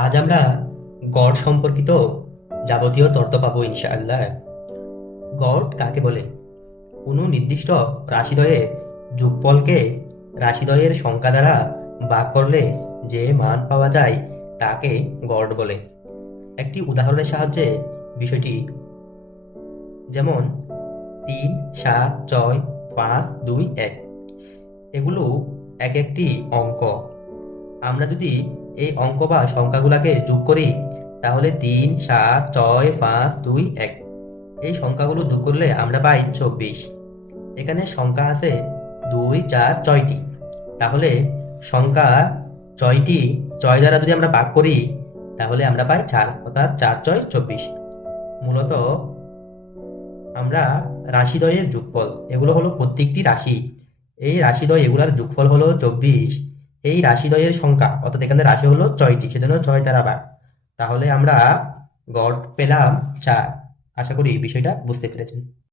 আজ আমরা গড় সম্পর্কিত যাবতীয় তথ্য পাবো ইনশাআল্লাহ। গড় কাকে বলে? কোনো নির্দিষ্ট রাশিদ্বয়ে যোগফলকে রাশিদ্বয়ের সংখ্যা দ্বারা ভাগ করলে যে মান পাওয়া যায় তাকে গড় বলে। একটি উদাহরণের সাহায্যে বিষয়টি যেমন তিন, সাত, ছয়, পাঁচ, দুই, এক। এগুলো এক একটি অঙ্ক। আমরা যদি এই অঙ্ক বা সংখ্যাগুলোকে যোগ করি, তাহলে তিন, সাত, ছয়, পাঁচ, দুই, এক। এই সংখ্যাগুলো যোগ করলে আমরা পাই চব্বিশ। এখানে সংখ্যা আছে দুই, চার, ছয়টি। তাহলে সংখ্যা ছয়টি, ছয় দ্বারা যদি আমরা ভাগ করি, তাহলে আমরা পাই চার, অর্থাৎ চার, ছয়, চব্বিশ। মূলত আমরা রাশিদ্বয়ের যোগফল, এগুলো হলো প্রত্যেকটি রাশি। এই রাশিদ্বয় এগুলার যোগফল হলো চব্বিশ। এই রাশিদ্বয়ের সংখ্যা, অর্থাৎ এখানে রাশি হলো ছয়টি, সেজন্য ছয় দ্বারা ভাগ তাহলে আমরা গড় পেলাম চার। আশা করি বিষয়টা বুঝতে পেরেছেন।